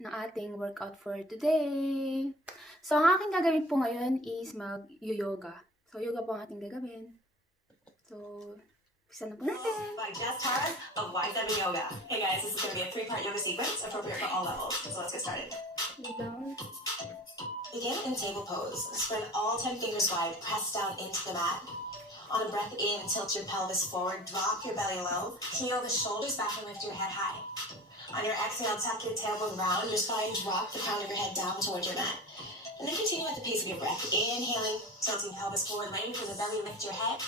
ng ating workout for today. So, ang aking gagawin po ngayon is mag-yoga. So, yoga po ang ating gagawin. So, umpisa na po natin. By Jess Taras of Y7 Yoga. Hey guys, this is going to be a 3-part yoga sequence appropriate for all levels. So let's get started. Begin in table pose. Spread all 10 fingers wide, press down into the mat. On a breath in, tilt your pelvis forward, drop your belly low, heel the shoulders back and lift your head high. On your exhale, tuck your tailbone round, your spine, drop the crown of your head down towards your mat. And then continue at the pace of your breath. Inhaling, tilting pelvis forward, lengthen the belly, lift your head.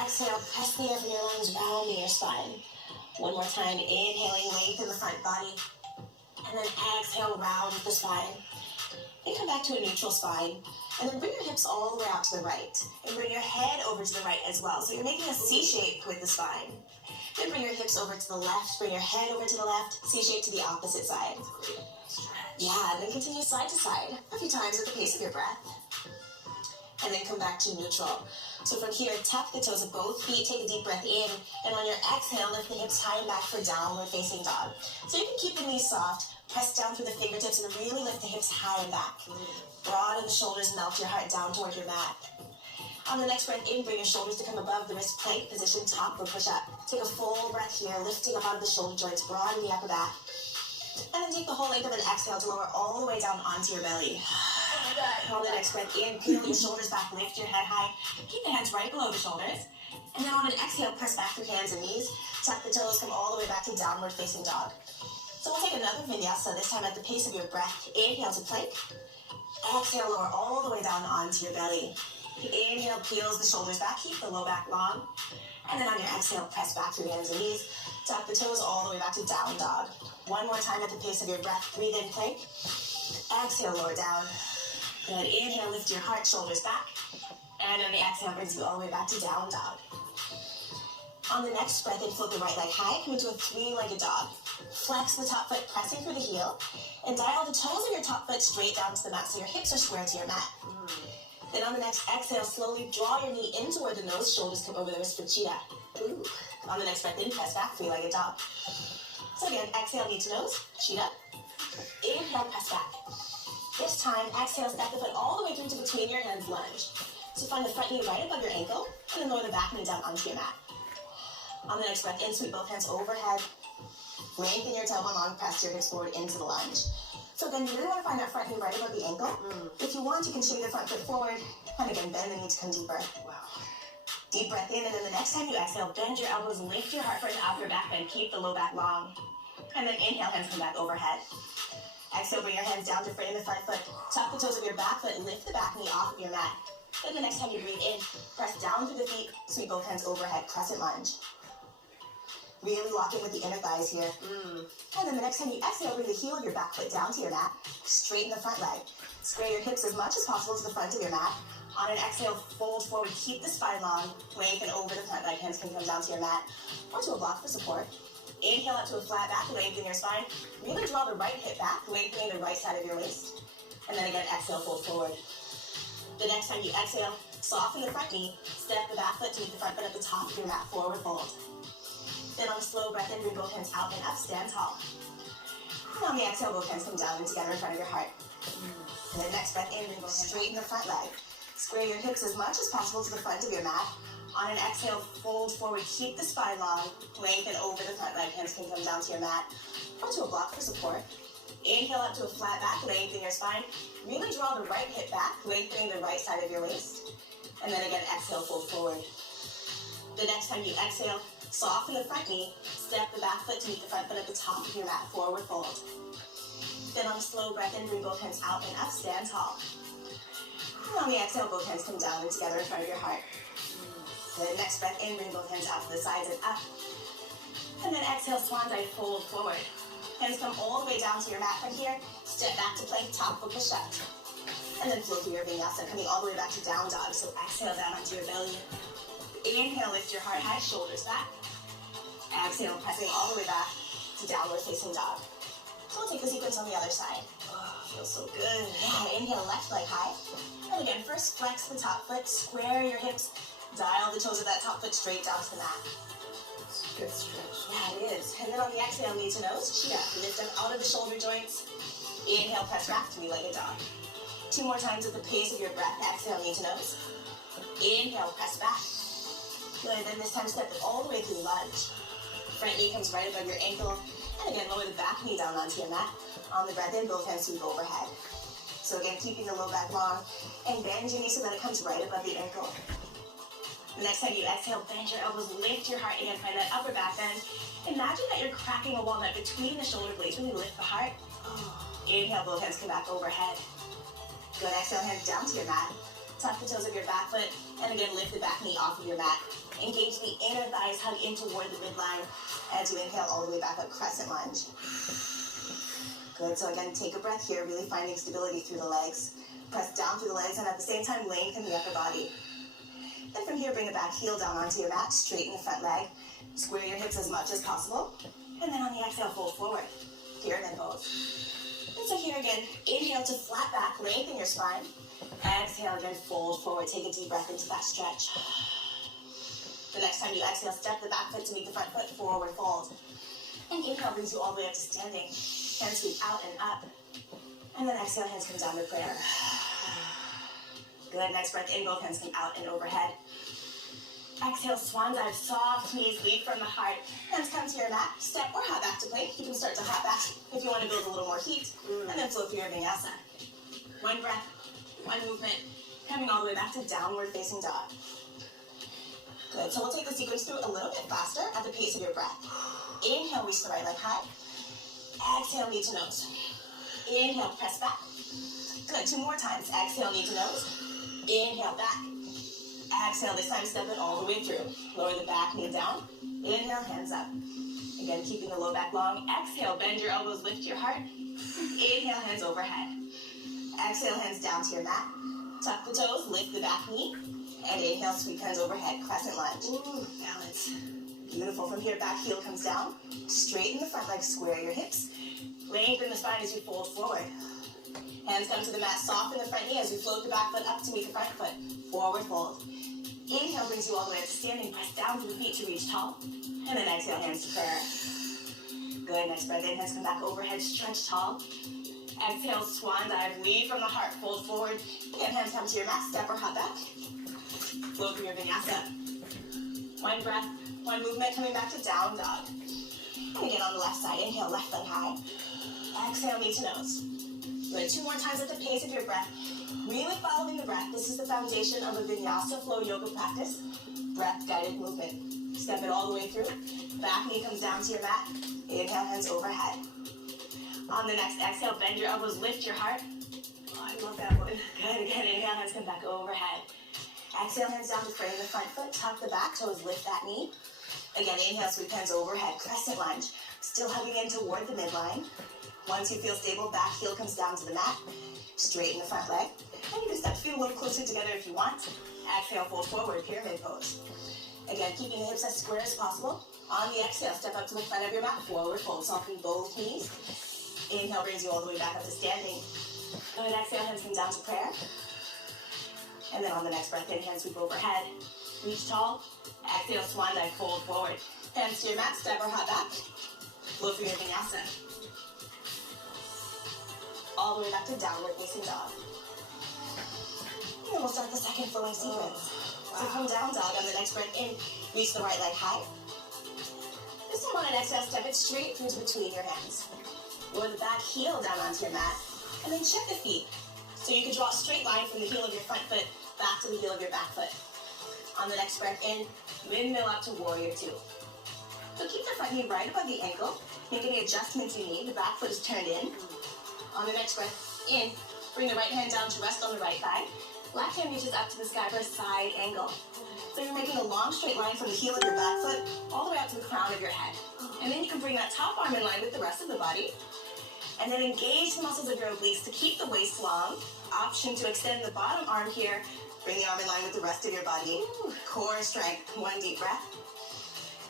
Exhale, press the air from your lungs, rounding your spine. One more time, inhaling, lengthen the front body. And then exhale, round the spine. And come back to a neutral spine. And then bring your hips all the way out to the right. And bring your head over to the right as well. So you're making a C shape with the spine. Then bring your hips over to the left. Bring your head over to the left. C shape to the opposite side. Yeah, and then continue side to side a few times at the pace of your breath. And then come back to neutral. So from here, tuck the toes of both feet, take a deep breath in, and on your exhale, lift the hips high and back for downward facing dog. So you can keep the knees soft, press down through the fingertips, and really lift the hips high and back. Broaden the shoulders, melt your heart down toward your mat. On the next breath in, bring your shoulders to come above the wrist plank position, top or push up. Take a full breath here, lifting up out of the shoulder joints, broaden the upper back. And then take the whole length of an exhale to lower all the way down onto your belly. On the next breath in, peel your shoulders back, lift your head high. Keep the hands right below the shoulders. And then on an exhale, press back through hands and knees. Tuck the toes, come all the way back to downward facing dog. So we'll take another vinyasa, this time at the pace of your breath. Inhale to plank. Exhale, lower all the way down onto your belly. Inhale, peels the shoulders back, keep the low back long. And then on your exhale, press back through hands and knees. Tuck the toes all the way back to down dog. One more time at the pace of your breath. Breathe in, plank. Exhale, lower down. Good. Inhale, lift your heart, shoulders back. And on the exhale, brings you all the way back to down dog. On the next breath in, float the right leg high, come into a 3-legged dog. Flex the top foot, pressing through the heel. And dial the toes of your top foot straight down to the mat, so your hips are square to your mat. Then on the next exhale, slowly draw your knee in toward the nose, shoulders come over the wrist for cheetah. Ooh. On the next breath in, press back, 3-legged dog. So again, exhale, knee to nose, cheetah. Inhale, press back. This time, exhale, step the foot all the way through to between your hands, lunge. So find the front knee right above your ankle, and then lower the back knee down onto your mat. On the next breath in, sweep both hands overhead. Lengthen your tailbone long, press your hips forward into the lunge. So again, you really want to find that front knee right above the ankle. If you want, you can shimmy the front foot forward, and again, bend the knee to come deeper. Wow. Deep breath in, and then the next time you exhale, bend your elbows, lift your heart for an upper back bend, keep the low back long. And then inhale, hands come back overhead. Exhale, bring your hands down to frame the front foot. Tuck the toes of your back foot, lift the back knee off of your mat. Then the next time you breathe in, press down through the feet, sweep both hands overhead, crescent lunge. Really lock in with the inner thighs here. And then the next time you exhale, bring the heel of your back foot down to your mat. Straighten the front leg. Square your hips as much as possible to the front of your mat. On an exhale, fold forward, keep the spine long. Lengthen over the front leg, hands can come down to your mat or to a block for support. Inhale up to a flat back, lengthen your spine. Really draw the right hip back, lengthening the right side of your waist. And then again, exhale, fold forward. The next time you exhale, soften the front knee. Step the back foot to meet the front foot at the top of your mat, forward fold. Then on a slow breath in, bring both hands out and up, stand tall. And on the exhale, both hands come down and together in front of your heart. And then next breath in, bring both hands straighten the front leg. Square your hips as much as possible to the front of your mat. On an exhale, fold forward, keep the spine long, lengthen over the front leg, hands can come down to your mat or to a block for support. Inhale up to a flat back, lengthen your spine. Really draw the right hip back, lengthening the right side of your waist. And then again, exhale, fold forward. The next time you exhale, soften the front knee, step the back foot to meet the front foot at the top of your mat, forward fold. Then on a slow breath in, bring both hands out and up, stand tall. And on the exhale, both hands come down and together in front of your heart. The next breath in, bring both hands out to the sides and up. And then exhale, swan dive, fold forward. Hands come all the way down to your mat from here. Step back to plank, top for push up. And then flow through your vinyasa, coming all the way back to down dog. So exhale down onto your belly. Inhale, lift your heart high, shoulders back. Exhale, pressing all the way back to downward facing dog. So we'll take the sequence on the other side. Oh, feels so good. Yeah, inhale, left leg high. And again, first flex the top foot, square your hips. Dial the toes of that top foot straight down to the mat. Good stretch. Yeah, it is. And then on the exhale, knee to nose, cheetah. Lift up out of the shoulder joints. Inhale, press back, three-legged dog. 2 more times at the pace of your breath. Exhale, knee to nose. Inhale, press back. Good, then this time step it all the way through lunge. Front knee comes right above your ankle. And again, lower the back knee down onto your mat. On the breath in, both hands sweep overhead. So again, keeping the low back long. And bend your knee so that it comes right above the ankle. The next time you exhale, bend your elbows, lift your heart again, find that upper back bend. Imagine that you're cracking a walnut between the shoulder blades. Really lift the heart. Inhale, both hands come back overhead. Good, exhale, hands down to your mat. Tuck the toes of your back foot, and again, lift the back knee off of your mat. Engage the inner thighs, hug in toward the midline. As you inhale all the way back up, crescent lunge. Good, so again, take a breath here, really finding stability through the legs. Press down through the legs, and at the same time, lengthen the upper body. And from here, bring the back heel down onto your mat, straighten the front leg. Square your hips as much as possible. And then on the exhale, fold forward. Pyramid pose. And so here again, inhale to flat back, lengthen your spine. Exhale again, fold forward. Take a deep breath into that stretch. The next time you exhale, step the back foot to meet the front foot, forward fold. And inhale brings you all the way up to standing. Hands sweep out and up. And then exhale, hands come down to prayer. Good, next breath in, both hands come out and overhead. Exhale, swan dive, soft knees, lead from the heart. Hands come to your mat, step or hop back to plank. You can start to hop back if you want to build a little more heat. And then flow through your vinyasa. 1 breath, 1 movement, coming all the way back to downward facing dog. Good, so we'll take the sequence through a little bit faster at the pace of your breath. Inhale, reach the right leg high. Exhale, knee to nose. Inhale, press back. Good, 2 more times. Exhale, knee to nose. Inhale, back. Exhale, this time step it all the way through. Lower the back knee down. Inhale, hands up. Again, keeping the low back long. Exhale, bend your elbows, lift your heart. Inhale, hands overhead. Exhale, hands down to your mat. Tuck the toes, lift the back knee. And inhale, sweep hands overhead, crescent lunge. Balance. Beautiful. From here, back heel comes down. Straighten the front leg, square your hips. Lengthen the spine as you fold forward. Hands come to the mat, soften the front knee as we float the back foot up to meet the front foot. Forward fold. Inhale brings you all the way up to standing. Press down to the feet to reach tall. And then exhale, hands to prayer. Good, next breath in, hands come back overhead, stretch tall. Exhale, swan dive, lead from the heart, fold forward. Again, hands come to your mat, step or hop back. Flow through your vinyasa. 1 breath, 1 movement, coming back to down dog. And again on the left side, inhale, left leg high. Exhale, knee to nose. Good, 2 more times at the pace of your breath. Really following the breath. This is the foundation of a vinyasa flow yoga practice. Breath guided movement. Step it all the way through. Back knee comes down to your mat. Inhale, hands overhead. On the next exhale, bend your elbows, lift your heart. Oh, I love that one. Good, again, inhale, hands come back overhead. Exhale, hands down to frame the front foot, tuck the back toes, lift that knee. Again, inhale, sweep hands overhead, crescent lunge. Still hugging in toward the midline. Once you feel stable, back heel comes down to the mat. Straighten the front leg. And you can step feet a little closer together if you want. Exhale, fold forward, pyramid pose. Again, keeping the hips as square as possible. On the exhale, step up to the front of your mat, forward fold, softening both knees. Inhale brings you all the way back up to standing. Good, exhale, hands come down to prayer. And then on the next breath in, hands sweep overhead. Reach tall. Exhale, swan dive, fold forward. Hands to your mat, step or hop back. Flow through your vinyasa. All the way back to downward facing dog. And then we'll start the second flowing sequence. So from down dog, on the next breath in, reach the right leg high. This time on an exhale, step it straight through to between your hands. Lower the back heel down onto your mat. And then check the feet. So you can draw a straight line from the heel of your front foot back to the heel of your back foot. On the next breath in, windmill up to warrior 2. So keep the front knee right above the ankle. Make any adjustments you need. The back foot is turned in. On the next breath in, bring the right hand down to rest on the right thigh. Left hand reaches up to the sky for a side angle. So you're making a long straight line from the heel of your back foot all the way out to the crown of your head. And then you can bring that top arm in line with the rest of the body. And then engage the muscles of your obliques to keep the waist long. Option to extend the bottom arm here. Bring the arm in line with the rest of your body. Core strength. 1 deep breath.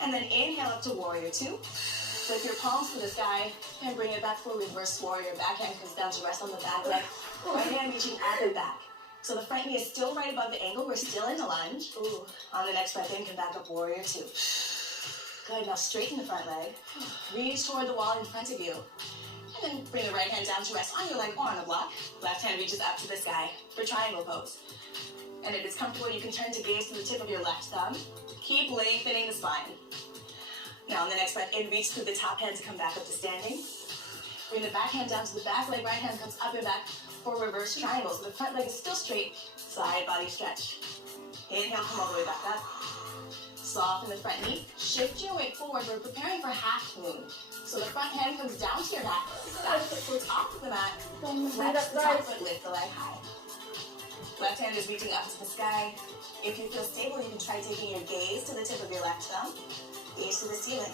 And then inhale up to warrior 2. Flip your palms to the sky and bring it back for reverse warrior. Back hand comes down to rest on the back leg. Right hand reaching up and back. So the front knee is still right above the ankle. We're still in a lunge. On the next breath in, come back up warrior 2. Good, now straighten the front leg. Reach toward the wall in front of you. And then bring the right hand down to rest on your leg or on the block. Left hand reaches up to the sky for triangle pose. And if it's comfortable, you can turn to gaze to the tip of your left thumb. Keep lengthening the spine. Now on the next breath in, reach through the top hand to come back up to standing. Bring the back hand down to the back leg, right hand comes up and back for reverse triangle. So the front leg is still straight, side body stretch. Inhale, come all the way back up. Soften the front knee, shift your weight forward. We're preparing for half moon. So the front hand comes down to your back foot floats off of the mat. Flex the top foot, lift the leg high. Left hand is reaching up to the sky. If you feel stable, you can try taking your gaze to the tip of your left thumb. Gaze to the ceiling.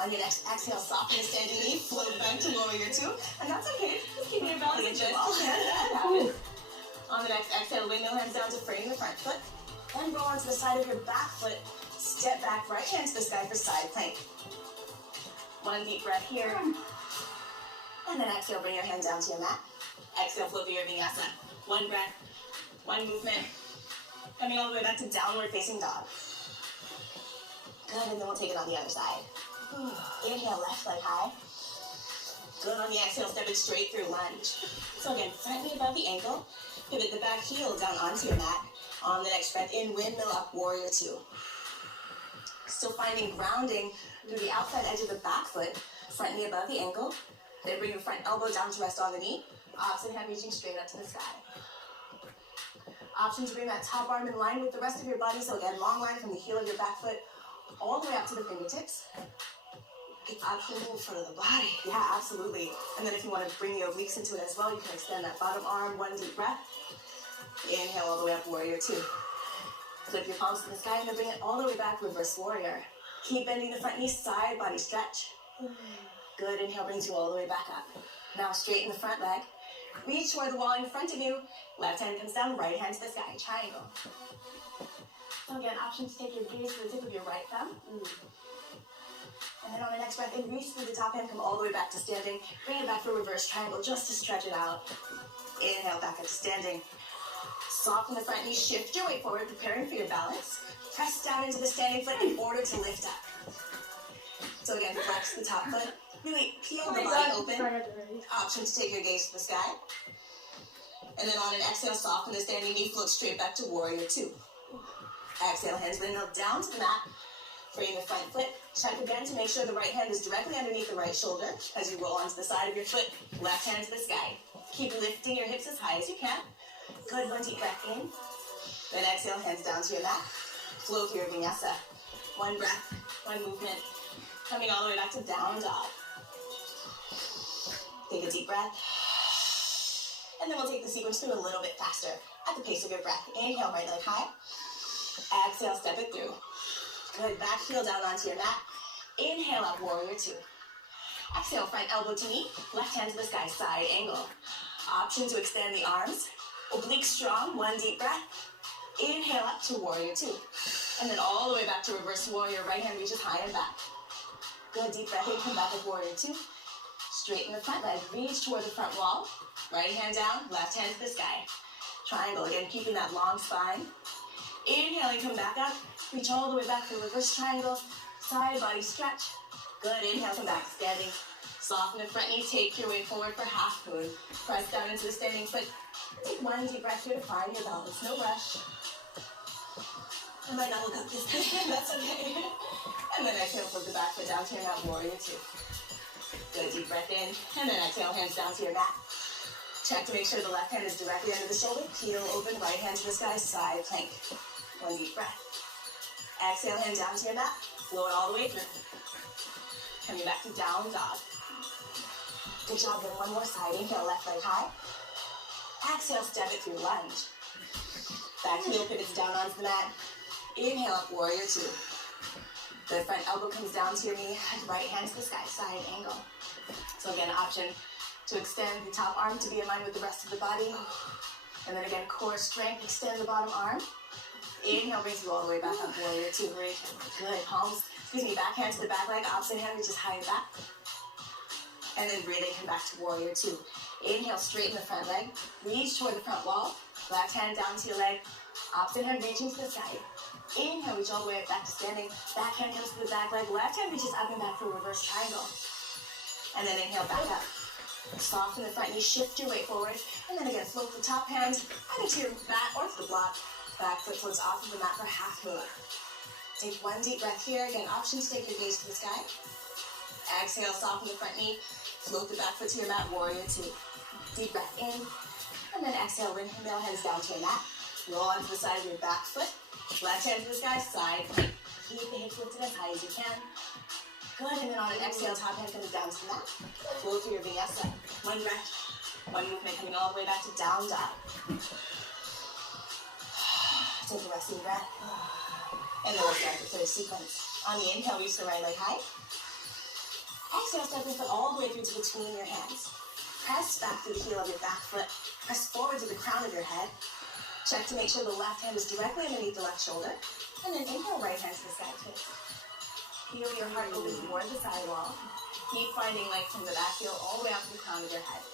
On your next exhale, soften the standing knee, float back to warrior two. And that's okay, just keeping your belly in just On the next exhale, windmill hands down to frame the front foot. And roll onto the side of your back foot. Step back, right hand to the sky for side plank. One deep breath here. And then exhale, bring your hand down to your mat. Exhale, float through your vinyasa. One breath, one movement. Coming all the way back to downward facing dog. Good, and then we'll take it on the other side. Inhale, left leg high. Good, on the exhale, step it straight through lunge. So again, front knee above the ankle. Pivot the back heel down onto your mat. On the next breath in, windmill up, warrior two. Still finding grounding through the outside edge of the back foot. Front knee above the ankle. Then bring your front elbow down to rest on the knee. Opposite hand reaching straight up to the sky. Option to bring that top arm in line with the rest of your body. So again, long line from the heel of your back foot all the way up to the fingertips. Option in front of the body. Yeah, absolutely. And then if you want to bring the obliques into it as well, you can extend that bottom arm, one deep breath. Inhale all the way up, warrior two. Flip your palms to the sky and then bring it all the way back, reverse warrior. Keep bending the front knee, side body stretch. Good, inhale brings you all the way back up. Now straighten the front leg. Reach toward the wall in front of you. Left hand comes down, right hand to the sky, triangle. So again, option to take your gaze to the tip of your right thumb. And then on the next breath in, reach through the top hand, come all the way back to standing. Bring it back for reverse triangle just to stretch it out. Inhale, back up to standing. Soften the front knee, shift your weight forward, preparing for your balance. Press down into the standing foot in order to lift up. So again, flex the top foot. Really peel the body open. Option to take your gaze to the sky. And then on an exhale, soften the standing knee, float straight back to warrior two. Exhale, hands windmill down to the mat. Frame the front foot. Check again to make sure the right hand is directly underneath the right shoulder as you roll onto the side of your foot. Left hand to the sky. Keep lifting your hips as high as you can. Good, one deep breath in. Then exhale, hands down to your mat. Flow through your vinyasa. One breath, one movement. Coming all the way back to down dog. Take a deep breath. And then we'll take the sequence through a little bit faster at the pace of your breath. Inhale, right leg high. Exhale, step it through. Good, back heel down onto your mat. Inhale up, warrior two. Exhale, front elbow to knee. Left hand to the sky, side angle. Option to extend the arms. Oblique strong, one deep breath. Inhale up to warrior two. And then all the way back to reverse warrior. Right hand reaches high and back. Good, deep breath in, come back with warrior two. Straighten the front leg, reach toward the front wall. Right hand down, left hand to the sky. Triangle, again, keeping that long spine. Inhaling, come back up. Reach all the way back to reverse triangle. Side body stretch. Good, inhale, come back, standing. Soften the front knee, take your way forward for half moon. Press down into the standing foot. Take one deep breath here to find your balance, no rush. I might not look up this time, that's okay. And then exhale, flip the back foot down to your mat, warrior two. Good, deep breath in, and then exhale, hands down to your mat. Check to make sure the left hand is directly under the shoulder. Peel open, right hand to the sky, side plank. One deep breath. Exhale, hand down to your mat. Flow it all the way through. Coming back to down dog. Good job, then one more side. Inhale, left leg high. Exhale, step it through lunge. Back heel pivots down onto the mat. Inhale up, warrior two. The front elbow comes down to your knee. Right hand to the sky, side angle. So again, option to extend the top arm to be in line with the rest of the body. And then again, core strength, extend the bottom arm. Inhale brings you all the way back up, warrior two. Good, palms, back hand to the back leg, opposite hand reaches high and back. And then breathing, come back to warrior two. Inhale, straighten the front leg, reach toward the front wall. Left hand down to your leg, opposite hand reaching to the sky. Inhale, reach all the way back to standing. Back hand comes to the back leg. Left hand reaches up and back for a reverse triangle. And then inhale, back up. Soften the front knee, shift your weight forward. And then again, float the top hand either to your mat or to the block. Back foot floats off of the mat for half move. Take one deep breath here. Again, option to take your gaze to the sky. Exhale, soften the front knee. Float the back foot to your mat, warrior two. Deep breath in. And then exhale, inhale, hands down to your mat. Roll onto the side of your back foot. Left hand to the sky, side plank. Keep the hips lifted as high as you can. Good, and then on an exhale, top hand comes down to the mat. Flow through your vinyasa. One breath, one movement coming all the way back to down dog. Take a resting breath. And then we'll start the third sequence. On the inhale, reach the right leg high. Exhale, step your foot all the way through to between your hands. Press back through the heel of your back foot. Press forward to the crown of your head. Check to make sure the left hand is directly underneath the left shoulder. And then inhale, right hand to the side twist. Feel your heart moving toward the side wall. Keep finding length from the back heel all the way up to the crown of your head.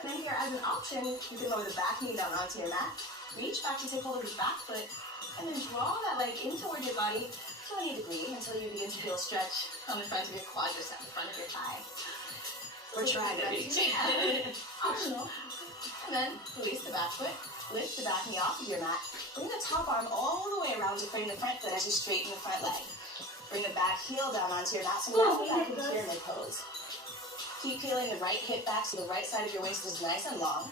And then here, as an option, you can lower the back knee down onto your mat. Reach back to take hold of your back foot. And then draw that leg in toward your body 20 degrees until you begin to feel a stretch on the front of your quadricep, the front of your thigh. Or try that. Optional. And then release the back foot. Lift the back knee off of your mat. Bring the top arm all the way around to frame the front foot as you straighten the front leg. Bring the back heel down onto your mat so now we're back in pyramid pose. Keep peeling the right hip back so the right side of your waist is nice and long.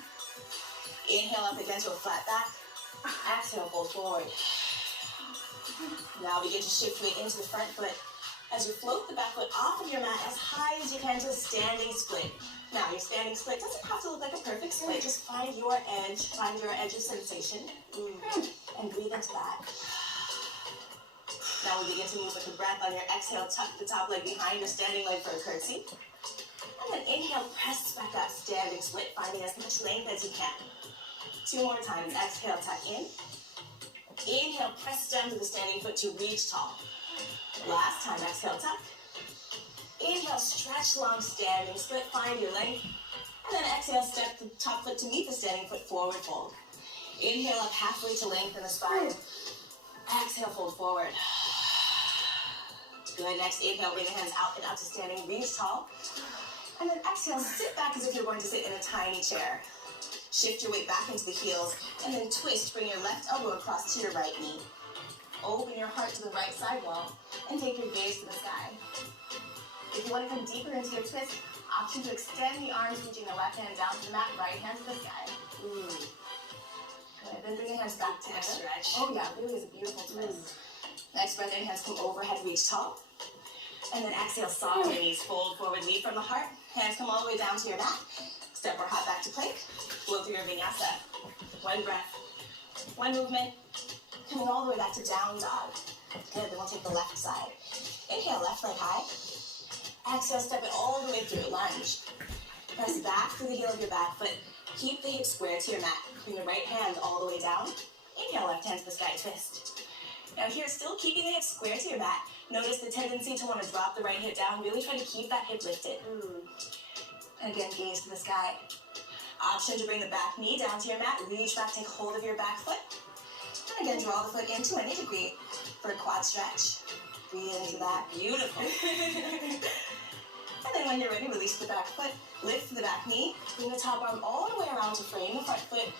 Inhale up again to a flat back. Exhale, fold forward. Now begin to shift weight into the front foot as you float the back foot off of your mat as high as you can to a standing split. Now, your standing split doesn't have to look like a perfect split. Just find your edge of sensation, and breathe into that. Now we begin to move with the breath. On your exhale, tuck the top leg behind your standing leg for a curtsy. And then inhale, press back up, standing split, finding as much length as you can. 2 more times. Exhale, tuck in. Inhale, press down to the standing foot to reach tall. Last time, exhale, tuck. Inhale, stretch long, standing split, find your length. And then exhale, step the top foot to meet the standing foot, forward fold. Inhale up halfway to lengthen the spine. Exhale, fold forward. Good, next inhale, bring the hands out and out to standing, reach tall. And then exhale, sit back as if you're going to sit in a tiny chair. Shift your weight back into the heels, and then twist, bring your left elbow across to your right knee. Open your heart to the right side wall, and take your gaze to the sky. If you want to come deeper into your twist, option to extend the arms, reaching the left hand down to the mat, right hand to the sky. Good, then bring your hands back together. Stretch. Oh yeah, it really is a beautiful twist. Next breath in, hands come overhead, reach tall. And then exhale, soften your knees, fold forward, lead from the heart. Hands come all the way down to your mat. Step or hop back to plank. Flow through your vinyasa. One breath, one movement. Coming all the way back to down dog. Good, then we'll take the left side. Inhale, left leg high. Exhale, step it all the way through, lunge. Press back through the heel of your back foot. Keep the hips square to your mat. Bring your right hand all the way down. Inhale, left hand to the sky, twist. Now here, still keeping the hips square to your mat. Notice the tendency to want to drop the right hip down. Really try to keep that hip lifted. And again, gaze to the sky. Option to bring the back knee down to your mat. Reach back, take hold of your back foot. And again, draw the foot in to any degree for a quad stretch. Breathe into that. Beautiful. And then when you're ready, release the back foot. Lift the back knee. Bring the top arm all the way around to frame the front foot.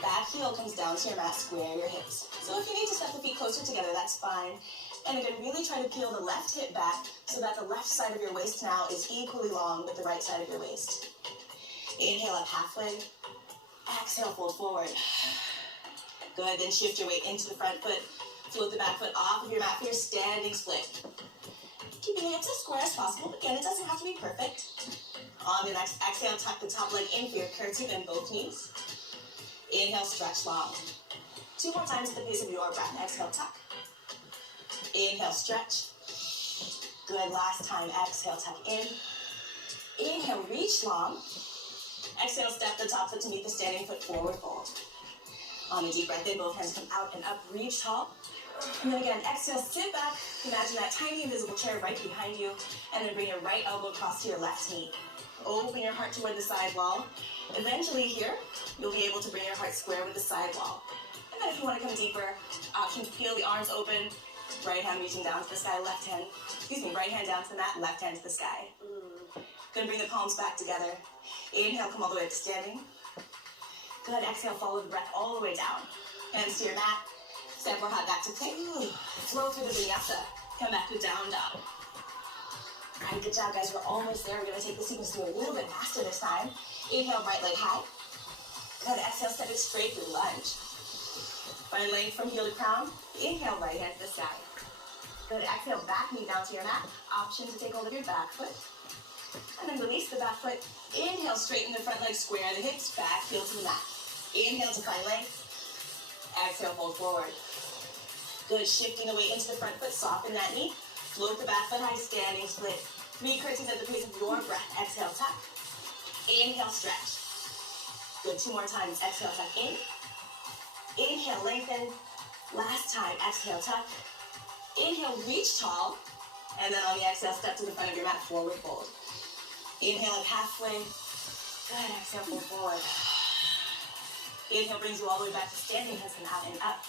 Back heel comes down to your mat. Square your hips. So if you need to step the feet closer together, that's fine. And again, really try to peel the left hip back so that the left side of your waist now is equally long with the right side of your waist. Inhale up halfway. Exhale, fold forward. Good, then shift your weight into the front foot. Float the back foot off of your mat for your standing split. Keeping the hips as square as possible, but again, it doesn't have to be perfect. On the next exhale, tuck the top leg in for your curtsy, bend both knees. Inhale, stretch long. 2 more times at the pace of your breath. Exhale, tuck. Inhale, stretch. Good, last time. Exhale, tuck in. Inhale, reach long. Exhale, step the top foot to meet the standing foot, forward fold. On a deep breath in, both hands come out and up, reach tall. And then again, exhale, sit back. Imagine that tiny invisible chair right behind you. And then bring your right elbow across to your left knee. Open your heart toward the side wall. Eventually here, you'll be able to bring your heart square with the side wall. And then if you want to come deeper, options, peel the arms open, right hand reaching down to the sky, right hand down to the mat, left hand to the sky. Gonna bring the palms back together. Inhale, come all the way up to standing. Good, exhale, follow the breath all the way down. Hands to your mat, step or hop back to plank. Flow through the vinyasa, come back to down dog. All right, good job, guys, we're almost there. We're gonna take the sequence through a little bit faster this time. Inhale, right leg high. Good, exhale, step it straight through lunge. Find length from heel to crown. Inhale, right hand to the sky. Good, exhale, back knee down to your mat. Option to take hold of your back foot. And then release the back foot. Inhale, straighten the front leg, square the hips, back heel to the mat. Inhale to find length. Exhale, fold forward. Good, shifting the weight into the front foot, soften that knee. Float the back foot high, standing split. 3 curtsies at the pace of your breath. Exhale, tuck. Inhale, stretch. Good, 2 more times. Exhale, tuck in. Inhale, lengthen. Last time, exhale, tuck. Inhale, reach tall. And then on the exhale, step to the front of your mat, forward fold. Inhale up halfway. Good, exhale, fold forward. Inhale brings you all the way back to standing, hands come out and up.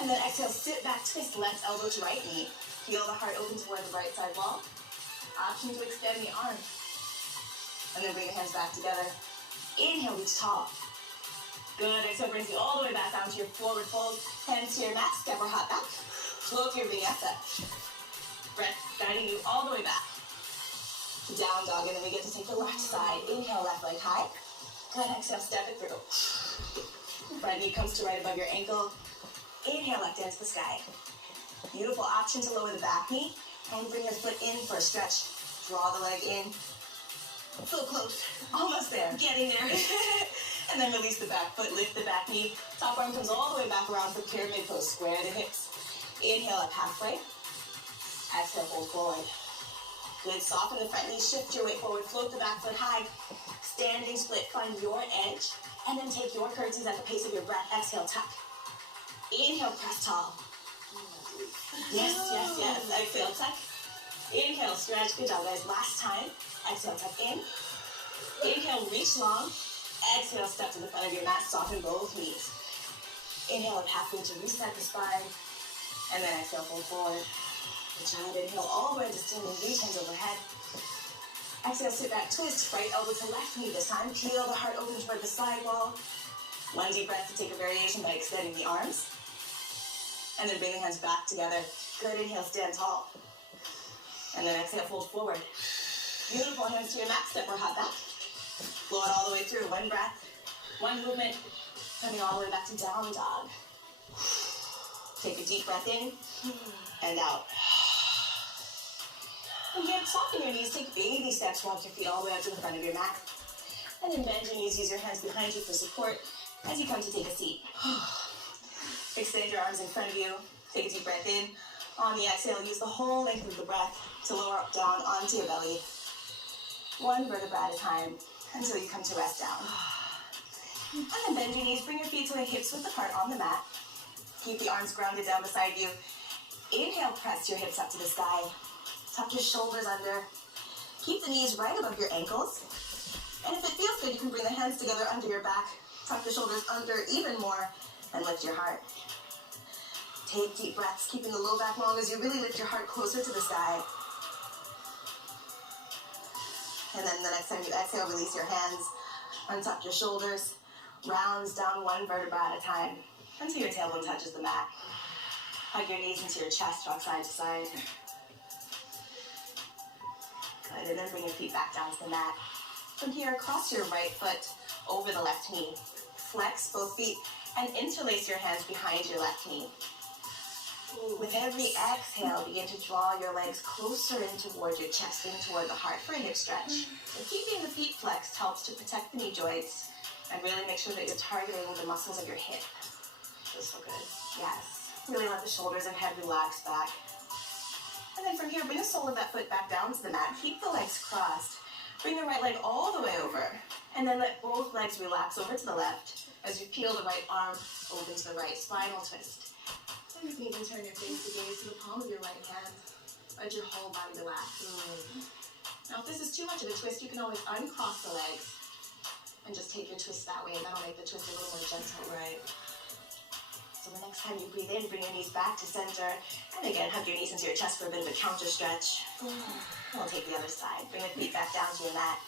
And then exhale, sit back, twist left elbow to right knee. Feel the heart open toward the right side wall. Option to extend the arm. And then bring your hands back together. Inhale, reach tall. Good, exhale brings you all the way back down to your forward fold. Hands to your mat, step or hop back. Flow through your vinyasa. Breath guiding you all the way back. Down dog, and then we get to take the left side. Inhale, left leg high. Good, exhale, step it through. Front knee comes to right above your ankle. Inhale, left hand to the sky. Beautiful option to lower the back knee and bring your foot in for a stretch. Draw the leg in. So close. Almost there. Getting there. And then release the back foot, lift the back knee. Top arm comes all the way back around for pyramid pose. Square the hips. Inhale up halfway. Exhale, fold forward. Good, soften the front knee, shift your weight forward, float the back foot high. Standing split, find your edge. And then take your curtsies at the pace of your breath. Exhale, tuck. Inhale, press tall. Yes. Exhale, tuck. Inhale, stretch. Good job, guys. Last time. Exhale, tuck in. Inhale, reach long. Exhale, step to the front of your mat. Soften both knees. Inhale up halfway to reset the spine. And then exhale, fold forward. Good job. Inhale all the way to standing. Reach hands overhead. Exhale, sit back, twist. Right elbow to left knee this time. Peel the heart open toward the side wall. 1 deep breath to take a variation by extending the arms. And then bring the hands back together. Good, inhale, stand tall. And then exhale, fold forward. Beautiful, hands to your mat, step or hop back. Blow it all the way through. 1 breath, 1 movement. Coming all the way back to down dog. Take a deep breath in and out. Again, soften your knees, take baby steps, walk your feet all the way up to the front of your mat. And then bend your knees, use your hands behind you for support as you come to take a seat. Extend your arms in front of you, take a deep breath in. On the exhale, use the whole length of the breath to lower up down onto your belly. 1 vertebra at a time until you come to rest down. And then bend your knees, bring your feet to the hips with the heart on the mat. Keep the arms grounded down beside you. Inhale, press your hips up to the sky. Tuck your shoulders under. Keep the knees right above your ankles. And if it feels good, you can bring the hands together under your back. Tuck the shoulders under even more and lift your heart. Take deep breaths, keeping the low back long as you really lift your heart closer to the sky. And then the next time you exhale, release your hands. Untuck your shoulders. Rounds down 1 vertebra at a time until your tailbone touches the mat. Hug your knees into your chest, rock side to side. Good, and then bring your feet back down to the mat. From here, cross your right foot over the left knee. Flex both feet and interlace your hands behind your left knee. With every exhale, begin to draw your legs closer in toward your chest, in toward the heart for a hip stretch. And keeping the feet flexed helps to protect the knee joints and really make sure that you're targeting the muscles of your hip. Feels so good. Yes. Really let the shoulders and head relax back. And then from here, bring the sole of that foot back down to the mat. Keep the legs crossed. Bring the right leg all the way over. And then let both legs relax over to the left as you peel the right arm open to the right, spinal twist. And you can even turn your face to gaze to the palm of your right hand. Let your whole body relax. Now, if this is too much of a twist, you can always uncross the legs and just take your twist that way, and that'll make the twist a little more gentle. Right. So the next time you breathe in, bring your knees back to center. And again, hug your knees into your chest for a bit of a counter stretch. We'll take the other side. Bring the feet back down to your mat.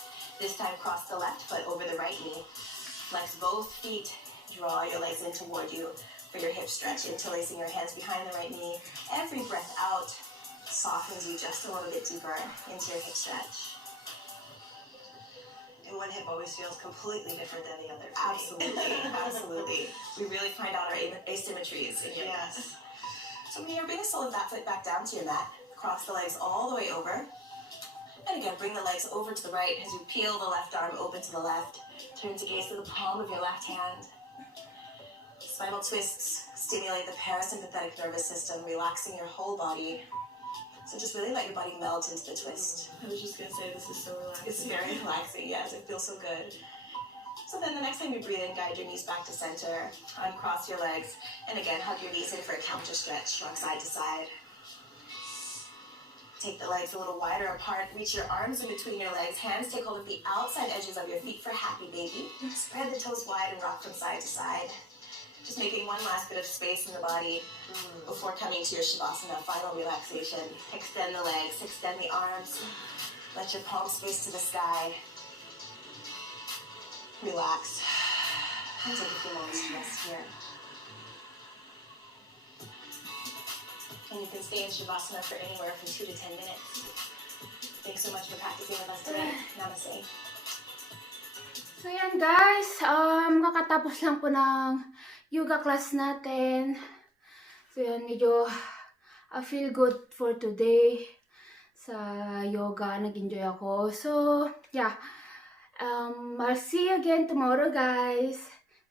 This time, cross the left foot over the right knee. Flex both feet. Draw your legs in toward you for your hip stretch. Interlacing your hands behind the right knee. Every breath out softens you just a little bit deeper into your hip stretch. And one hip always feels completely different than the other. Absolutely, absolutely. We really find out our asymmetries in your Yes. So when you're bringing the sole of that foot back down to your mat, cross the legs all the way over. And again, bring the legs over to the right as you peel the left arm open to the left. Turn to gaze to the palm of your left hand. Spinal twists stimulate the parasympathetic nervous system, relaxing your whole body. So just really let your body melt into the twist. I was just going to say, this is so relaxing. It's very relaxing, yes, it feels so good. So then the next time you breathe in, guide your knees back to center, uncross your legs, and again, hug your knees in for a counter stretch, rock side to side. Take the legs a little wider apart, reach your arms in between your legs, hands take hold of the outside edges of your feet for happy baby. Spread the toes wide and rock from side to side. Just making one last bit of space in the body before coming to your Shavasana, final relaxation. Extend the legs, extend the arms. Let your palms face to the sky. Relax. And take a few moments to rest here. And you can stay in Shavasana for anywhere from 2 to 10 minutes. Thanks so much for practicing with us today. Namaste. So yan guys, kakatapos lang po ng yoga class natin. So yan, medyo feel good for today sa yoga, nag-enjoy ako. So yeah, I'll see you again tomorrow guys.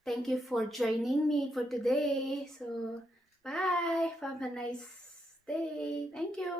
Thank you for joining me for today. So bye, have a nice day. Thank you.